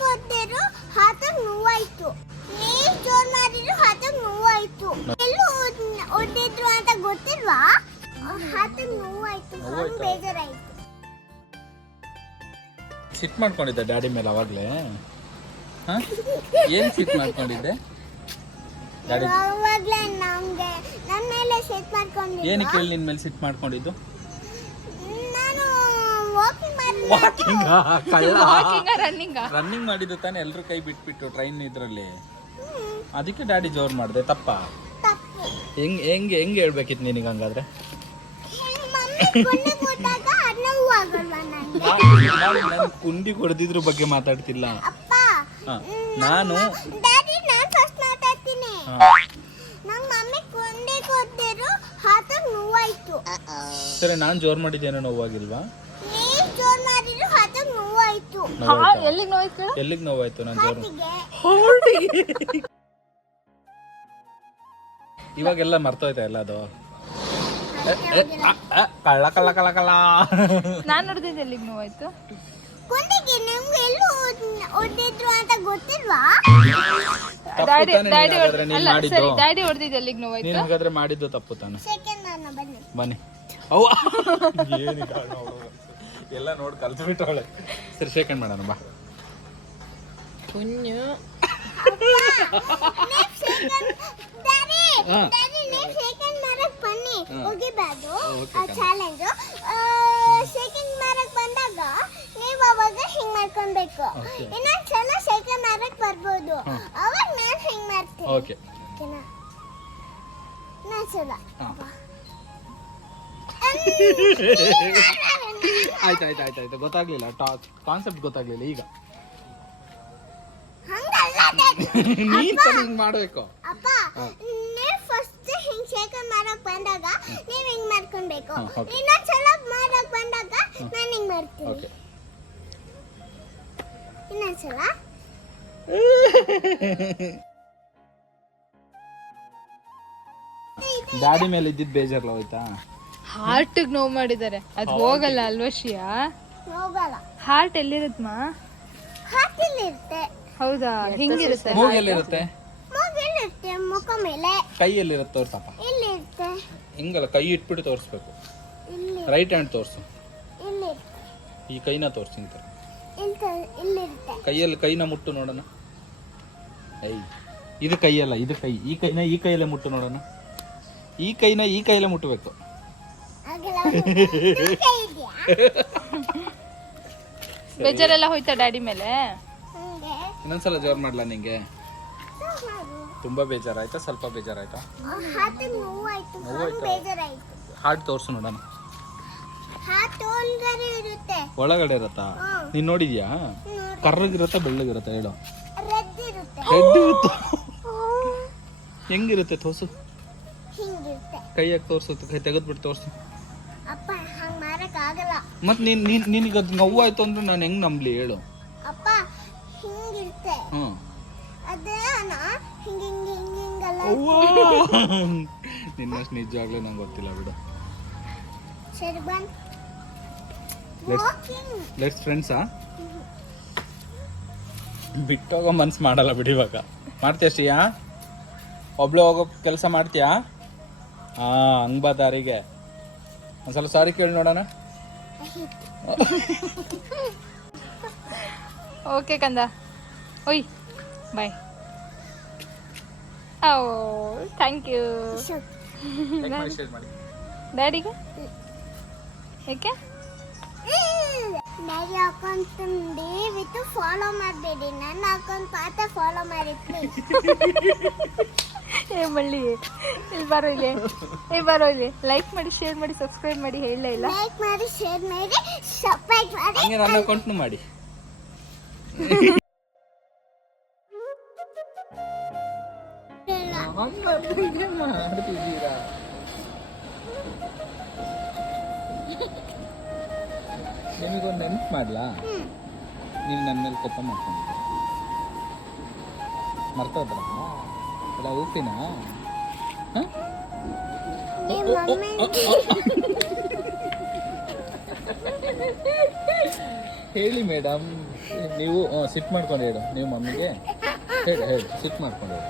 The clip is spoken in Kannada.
ಕೊಟ್ಟಿರು ಹಾತಕ್ ನೋವಾಯ್ತು. ನೀರ್ ಜೋರ್ ಮಾಡಿದ್ರು ಹಾತಕ್ ನೋವಾಯ್ತು. ಎಲ್ಲೂ ಹೊಡೆದ್ರು ಅಂತ ಗೊತ್ತಿಲ್ವಾ? ಹಾತಕ್ ನೋವಾಯ್ತು ಹಂಗ್? ಬೇಜಾರಾಯ್ತು. ಸಿಟ್ ಮಾಡ್ಕೊಂಡಿದ್ದೆ ಡ್ಯಾಡಿ ಮೇಲೆ ಅವಾಗಲೇ. ಹಾಂ? ಏನು ಸಿಟ್ ಮಾಡ್ಕೊಂಡಿದ್ದೆ? ಡ್ಯಾಡಿ ಅವಾಗ್ಲೇ ನಮಗೆ ನನ್ನ ಮೇಲೆ ಸಿಟ್ ಮಾಡ್ಕೊಂಡಿದ್ದು ಏನಕ್ಕೆ ಹೇಳಿ ನಿನ್ನ ಮೇಲೆ ಸಿಟ್ ಮಾಡ್ಕೊಂಡಿದ್ದು? ವಾಕಿಂಗ್ ವಾಕಿಂಗ್ ಕಳ್ಳ ವಾಕಿಂಗ ರನ್ನಿಂಗ ರನ್ನಿಂಗ್ ಮಾಡಿದ್ದು ತಾನೇ ಎಲ್ಲರೂ ಕೈ ಬಿಟ್ಬಿಟ್ಟು ಟ್ರೈನ್ ಇದ್ರಲ್ಲಿ. ಅದಕ್ಕೆ ಡ್ಯಾಡಿ ಜೋರ್ ಮಾಡಿದೆ ತಪ್ಪ? ಹೆಂಗ್ ಹೆಂಗ್ ಹೆಂಗ್ ಹೇಳ್ಬೇಕಿತ್ತು ನಿನಗೆ ಹಂಗಾದ್ರೆ? ಕುಂಡಿ ಕೊಡದಿದ್ರ ಬಗ್ಗೆ ಮಾತಾಡ್ತಿಲ್ಲ. ಅಪ್ಪ ನಾನು ಸರಿ ನಾನು ಜೋರ್ ಮಾಡಿದ್ದೇನೋ ನೋವಾಗಿಲ್ವಾ ನೀರ್ ಜೋರ್ ಮಾಡಿದ್ರು ಹಾತಕ್ ನೋವಾಯ್ತು ನೋವಾಯ್ತಾ? ಎಲ್ಲಿಗೆ ನೋಯ್ತು ಎಲ್ಲಿಗೆ ನೋವಾಯ್ತು? ನಾನು ಇವಾಗೆಲ್ಲ ಮರ್ತೋಯ್ತಾ ಎಲ್ಲ ಅದು ಕಳ್ಳ ಕಳ್ಳ ಕಳ್ಳ ಕಳ್ಳ. ನಾನ್ ನೋಡಿದ್ರೆ ಎಲ್ಲಿಗೆ ನೋವಾಯ್ತು? ಮಾಡಿದ್ದು. ಎಲ್ಲಿಗೆ ತಪ್ಪು ತಾನು. ಸೆಕೆಂಡ್ ನಾನು ಬನ್ನಿ. ಬನ್ನಿ. ಅವ್ವ. ಎಲ್ಲ ನೋಡಿ ಕಲ್ತು ಬಿಟ್ಟವಳೆ ಸರಿ ಶೇಖಂಡ್ ಮಾಡೋಣ ಬಾ. ಕುഞ്ഞു. ಹೋಗಿಬಾರ್ದು Okay, ಚಾಲೆಂಜ್ ಬಂದಾಗ ನೀವು ಅವಾಗ ಹಿಂಗ್ ಮಾಡ್ಕೊಬೇಕು. Okay. ಇನ್ನೊಂದ್ಸಲ ಸೆಕೆಂಡ್ ಮಾರಕ್ ಬರ್ಬೋದು. ಅವಾಗ ನಾನು ಹಿಂಗ್ ಮಾಡ್ತೀನಿ. ಓಕೆ. ಓಕೆನಾ? ಆಯ್ತು ಆಯ್ತು ಆಯ್ತು ಆಯ್ತು ಗೊತ್ತಾಗ್ಲಿಲ್ಲ ಕಾನ್ಸೆಪ್ಟ್ ಗೊತ್ತಾಗ್ಲಿಲ್ಲ ಈಗ. ನೀನ್ ಸರಿ ಹಿಂಗ್ ಮಾಡ್ಬೇಕು. ಅಪ್ಪ ಹಾ. ಫಸ್ಟ್ ಹಿಂಗ್ ಶೇಖರ್ ಮಾಡಕ್ ಬಂದಾಗ ನೀವ್ ಹಿಂಗ್ ಮಾಡ್ಕೊಬೇಕು. ಇನ್ನೊಂದ್ಸಲ ಮಾಡಕ್ ಬಂದಾಗ ನಾನು ಹಿಂಗ್ ಮಾಡ್ತೀನಿ. ಇನ್ನೊಂದ್ಸಲ ಡ್ಯಾಡಿ ಮೇಲೆ ಇದ್ದಿದ್ದು ಬೇಜಾರ್ಲ ಹೋಯ್ತಾ? ಹಾರ್ಟ್ ನೋವು ಮಾಡಿದ್ದಾರೆ. ಅದು ಹೋಗಲ್ಲ ಅಲ್ವಾ ಶಿಯಾ ಹೋಗಲ್ಲ. ಹಾರ್ಟ್ ಎಲ್ಲಿರುತ್ತಮ್ಮ ಇರುತ್ತೆ ಹೌದಾ? ಹಿಂಗಿರುತ್ತೆ ಮೂಗೆಲ್ಲಿರುತ್ತೆ ಮೂಗಿಲ್ಲಿರುತ್ತೆ ಮುಖ ಮೇಲೆ. ಕೈಯಲ್ಲಿರುತ್ತೆ ತೋರ್ಸಪ್ಪ. ಇಲ್ಲಿರುತ್ತೆ. ಹಿಂಗಲ್ಲ ಕೈ ಇಟ್ಬಿಟ್ಟು ತೋರಿಸ್ಬೇಕು. ಇಲ್ಲಿ. ರೈಟ್ ಹ್ಯಾಂಡ್ ತೋರಿಸು. ಈ ಕೈನ ತೋರಿಸಿ ಕೈಯಲ್ಲಿ ಕೈನ ಮುಟ್ಟು ನೋಡೋಣ. ಐ ಇದು ಕೈಯಲ್ಲ ಇದು ಕೈ. ಈ ಕೈನ ಈ ಕೈಯಲ್ಲೇ ಮುಟ್ಟು ನೋಡೋಣ. ಈ ಕೈನ ಈ ಕೈಯಲ್ಲೇ ಮುಟ್ಟಬೇಕು. ಬೇಜಾರೆಲ್ಲ ಹೋಯ್ತಾ ಡ್ಯಾಡಿ ಮೇಲೆ? ಇನ್ನೊಂದ್ಸಲ ಜೋರ್ ಮಾಡ್ಲಾ ನಿಂಗೆ? ತುಂಬಾ ಬೇಜಾರಾಯ್ತಾ ಸ್ವಲ್ಪ ಬೇಜಾರಾಯ್ತಾ? ಹಾಡ್ ತೋರ್ಸು ನೋಡೋಣ. ಹಾಟ್ ಒಳಗಡೆ ಇರುತ್ತೆ. ಒಳಗಡೆ ಇರತ್ತಾ? ಹ್ಮ್. ನೀನ್ ನೋಡಿದ್ಯಾ? ಕರ್ರಗಿರತ್ತ ಬೆಳ್ಳಗಿರತ್ತಾ ಹೇಳು. ರೆಡ್ ಇರುತ್ತೆ. ರೆಡ್ ಇರುತ್ತೆ? ಹೆಂಗಿರುತ್ತೆ ತೋರ್ಸು. ಕೈಯಾಗ ತೋರ್ಸು ಕೈ ತೆಗೆದ್ಬಿಟ್ಟು ತೋರ್ಸು. ಅಪ್ಪ ಹಂಗ್ ಮಾರಕ್ ಆಗಲ್ಲ. ಮತ್ ನೀನ್ ನೀನ್ ನಿನಗೆ ಅದು ನೋವಾಯ್ತು ಅಂದ್ರೆ ನಾನು ಹೆಂಗ್ ನಂಬ್ಲಿ ಹೇಳು. ಅಪ್ಪ ಹಿಂಗಿರುತ್ತೆ ಹ್ಮ್. ಅದನ್ನ ಹಿಂಗ್ ಹಿಂಗ್ ಹಿಂಗ್ ಹಿಂಗಲ್ಲ. ನಿನ್ನಷ್ಟು ನಿಜವಾಗ್ಲೂ ನಂಗೆ ಗೊತ್ತಿಲ್ಲ ಬಿಡು. ವಾಕಿಂಗ್ ಲೆಟ್ಸ್ ಫ್ರೆಂಡ್ಸಾ ಬಿಟ್ಟೋಗೋ ಮನ್ಸು ಮಾಡಲ್ಲ ಬಿಡಿ ಇವಾಗ. ಮಾಡ್ತೀಯ ಶ್ರೀಯಾ? ಒಬ್ಳು ಹೋಗೋ ಕೆಲಸ ಮಾಡ್ತೀಯಾ? ಹಾಂ ಹಂಗ್ ಬಾ ದಾರಿಗೆ. ಒಂದ್ಸಲ ಸಾರಿ ಕೇಳಿ ನೋಡೋಣ. ಓಕೆ ಕಂದ. ಓಯ್ ಬಾಯ್. ಓ ಥ್ಯಾಂಕ್ ಯು ಡ್ಯಾಡಿಗೆ ಏಕೆ? ಡ್ಯಾಡಿ ಅಕೌಂಟ್ ವಿತ್ ಫಾಲೋ ಮಾಡಬೇಡಿ. ನನ್ನ ಅಕೌಂಟ್ ಪಾತ್ರ ಫಾಲೋ ಮಾಡಿ ಪ್ಲೀಸ್ ಏ ಮಳ್ಳಿ. ಇಲ್ಲಿ ಬರೋ ಇಲ್ಲಿ. ಏ ಬರೋ ಇಲ್ಲಿ. ಲೈಕ್ ಮಾಡಿ ಶೇರ್ ಮಾಡಿ ಸಬ್ಸ್ಕ್ರೈಬ್ ಮಾಡಿ ಹೇಳಲೇ ಇಲ್ಲ. ಲೈಕ್ ಮಾಡಿ ಶೇರ್ ಮಾಡಿ ಸಬ್ಸ್ಕ್ರೈಬ್ ಮಾಡಿ. ಹಂಗೆ ನನ್ನ ಅಕೌಂಟ್ನು ಮಾಡಿ. ನಿಮಗೊಂದು ನೆನ್ಪು ಮಾಡ್ಲಾ? ನೀವು ನನ್ನ ಮೇಲೆ ಕೋಪ ಮಾಡ್ಕೊಂಡಿದ್ದೆ ಮರ್ತೋದ್ರ? ಅಲ್ಲ ಹೋಗ್ತೀನಾ ಹೇಳಿ ಮೇಡಮ್ ನೀವು ಸಿಟ್ ಮಾಡ್ಕೊಂಡು ಹೇಳು ನೀವು ಮಮ್ಮಿಗೆ. ಹೇಳಿ ಹೇಳಿ ಸಿಟ್ ಮಾಡ್ಕೊಂಡು ಹೇಳಿ.